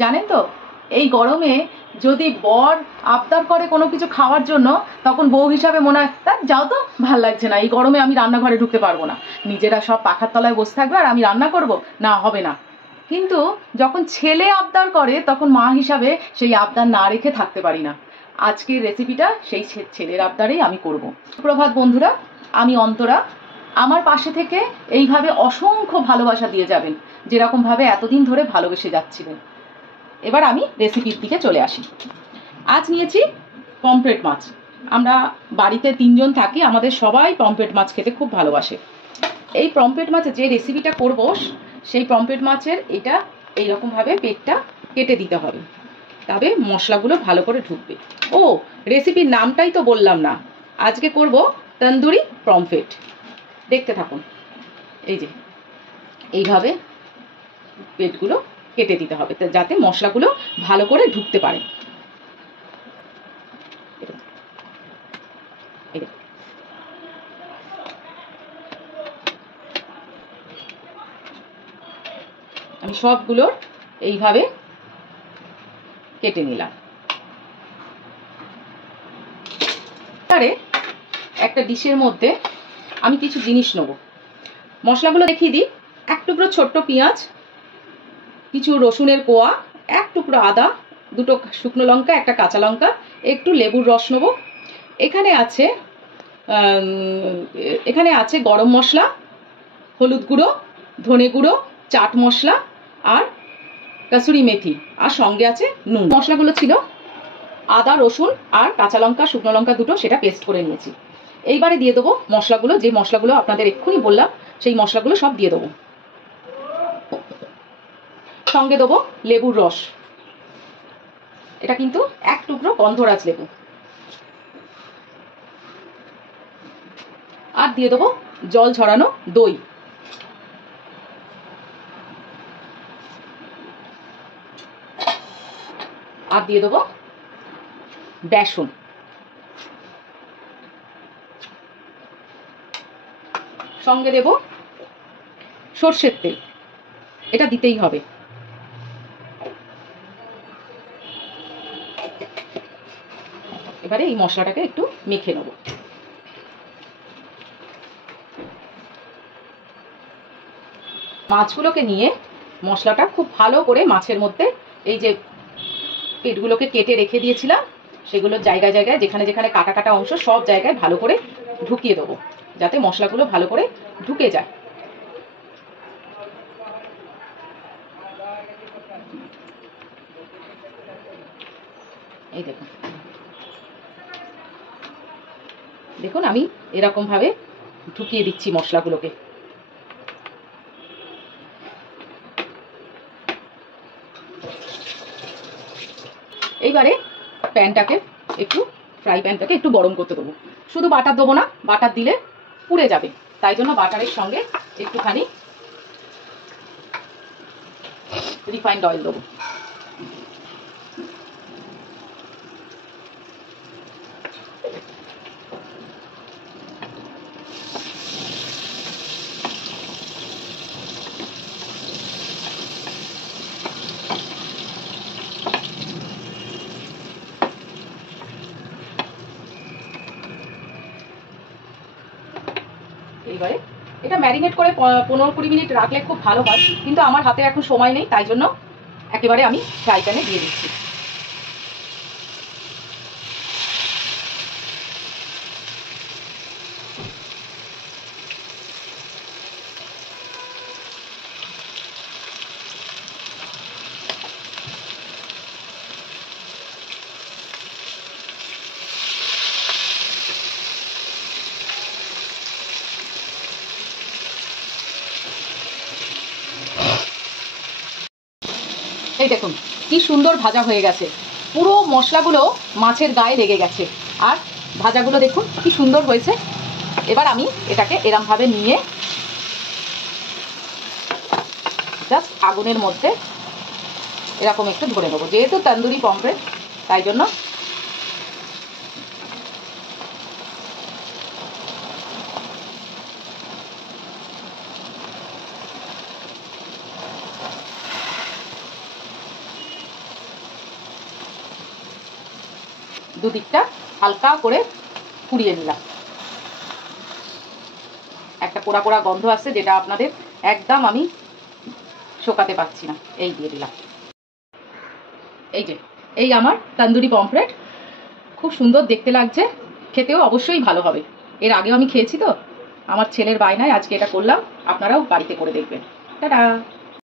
জানেন তো, এই গরমে যদি বর আবদার করে কোনো কিছু খাওয়ার জন্য, তখন বউ হিসাবে মনে হয় তা যাও তো, ভাল লাগছে না, এই গরমে আমি রান্নাঘরে ঢুকতে পারবো না, নিজেরা সব পাখার তলায় বসে থাকবে আর আমি রান্না করব, না হবে না। কিন্তু যখন ছেলে আবদার করে তখন মা হিসাবে সেই আবদার না রেখে থাকতে পারি না। আজকের রেসিপিটা সেই ছেলের আবদারেই আমি করব। সুপ্রভাত বন্ধুরা, আমি অন্তরা। আমার পাশে থেকে এইভাবে অসংখ্য ভালোবাসা দিয়ে যাবেন, যেরকম ভাবে এতদিন ধরে ভালোবেসে যাচ্ছিলেন। এবার আমি রেসিপির দিকে চলে আসি। আজ নিয়েছি পমফ্রেট মাছ। আমরা বাড়িতে 3 জন থাকি, আমাদের সবাই পমফ্রেট মাছ খেতে খুব ভালোবাসে। এই পমফ্রেট মাছের যে রেসিপিটা করব, সেই পমফ্রেট মাছের এটা এইরকমভাবে পেটটা কেটে দিতে হবে, তবে মশলাগুলো ভালো করে ঢুকবে। ও, রেসিপির নামটাই তো বললাম না, আজকে করব তন্দুরি পমফ্রেট। দেখতে থাকুন। এই যে এইভাবে পেটগুলো কেটে দিতে হবে যাতে মশলাগুলো ভালো করে ঢুকতে পারে। আমি সবগুলো এইভাবে কেটে নিলাম। তারে একটা ডিশের মধ্যে আমি কিছু জিনিস নেব। মশলাগুলো দেখিয়ে দিই। 1 টুকরো ছোট্ট পেঁয়াজ, কিছু রসুনের কোয়া, 1 টুকরো আদা, 2টো শুকনো লঙ্কা, 1টা কাঁচা লঙ্কা, একটু লেবুর রস নেব। এখানে আছে গরম মশলা, হলুদ গুঁড়ো, ধনে গুঁড়ো, চাট মশলা আর কাসুরি মেথি, আর সঙ্গে আছে নুন। মশলাগুলো ছিল আদা, রসুন আর কাঁচা লঙ্কা, শুকনো লঙ্কা 2টো, সেটা পেস্ট করে নিয়েছি। এইবারে দিয়ে দেবো মশলাগুলো, যে মশলাগুলো আপনাদের এক্ষুনি বললাম সেই মশলাগুলো সব দিয়ে দেবো। সঙ্গে দেবো লেবুর রস, এটা কিন্তু 1 টুকরো গন্ধরাজ লেবু। আর দিয়ে দেবো জল ঝরানো দই। আর দিয়ে দেবো বেসন। সঙ্গে দেব সর্ষের তেল, এটা দিতেই হবে। এবারে এই মশলাটাকে একটু মেখে নেব। মাছগুলোকে নিয়ে মশলাটা খুব ভালো করে মাছের মধ্যে, এই যে পেটগুলোকে কেটে রেখে দিয়েছিলাম সেগুলোর জায়গায় জায়গায়, যেখানে যেখানে কাটা কাটা অংশ, সব জায়গায় ভালো করে ঢুকিয়ে দেবো, যাতে মশলাগুলো ভালো করে ঢুকে যায়। এই দেখুন, দেখুন আমি এরকম ভাবে ঢুকিয়ে দিচ্ছি মশলাগুলোকে। এইবারে প্যানটাকে একটু, ফ্রাই প্যানটাকে একটু গরম করতে দেবো। শুধু বাটার দেবো না, বাটার দিলে পুড়ে যাবে, তাই জন্য বাটারের সঙ্গে একটুখানি রিফাইন্ড অয়েল দেবো। এইবারে এটা ম্যারিনেট করে 15-20 মিনিট রাখলে খুব ভালো হয়, কিন্তু আমার হাতে এখন সময় নেই, তাই জন্য একেবারে আমি ফ্রাই প্যানে দিয়ে দিচ্ছি। এই দেখুন কি সুন্দর ভাজা হয়ে গেছে, পুরো মশলাগুলো মাছের গায়ে লেগে গেছে, আর ভাজাগুলো দেখুন কি সুন্দর হয়েছে। এবার আমি এটাকে এরমভাবে নিয়ে জাস্ট আগুনের মধ্যে এরকম একটু ধরে নেবো, যেহেতু তন্দুরি পমফ্রেট তাই জন্য। দুদিকটা হালকা করে পুড়িয়ে নিলাম। একটা পোড়া পোড়া গন্ধ আসছে, যেটা আপনাদের একদম আমি শোকাতে পারছি না। এই দিয়ে দিলাম। এই যে এই আমার তন্দুরি পমফ্রেট, খুব সুন্দর দেখতে লাগছে, খেতেও অবশ্যই ভালো হবে। এর আগেও আমি খেয়েছি তো, আমার ছেলের বায়নায় আজকে এটা করলাম। আপনারাও বাড়িতে করে দেখবেন। টাটা।